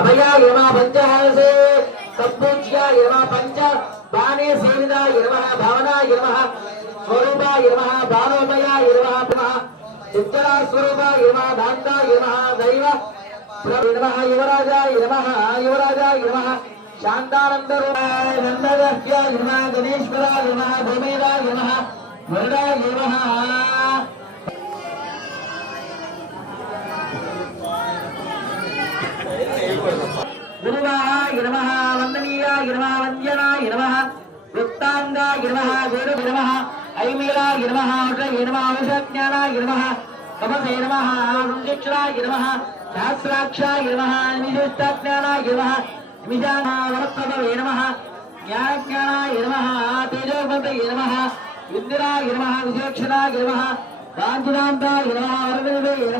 అభయాయ యమ పంచహాసే సంపూజ్య యమ పంచ బాణే సేవిత యమ భావన యమ స్వరూప యమ భావోమయాయ యమ ఉత్తర స్వరూప యమ దాంత యమ దైవ నమ యువరాజ నమ యువరాజ నమ శాంతానందరూపాయ నందవ్యాయ నమ గణేశ్వర నమ భూమిరా నమ వరుడాయ నమ గురువాయ నమ వందనీయాయ నమ వంద్యనాయ నమ వృత్తాంగాయ నమ వేరు నమ ఐమీలాయ నమ ఔషయ నమ ఔషజ్ఞానాయ నమ కమసే నమ సంశిక్షరాయ నమ సహస్రాక్షాయ నమ నిజుష్టజ్ఞానాయ నమ నిమిషాన నమ జ్ఞానజ్ఞానాయ నమ తేజోపతయ నమ ఇందిరాయ నమ నమ కాంతినాంతాయ నమ నమ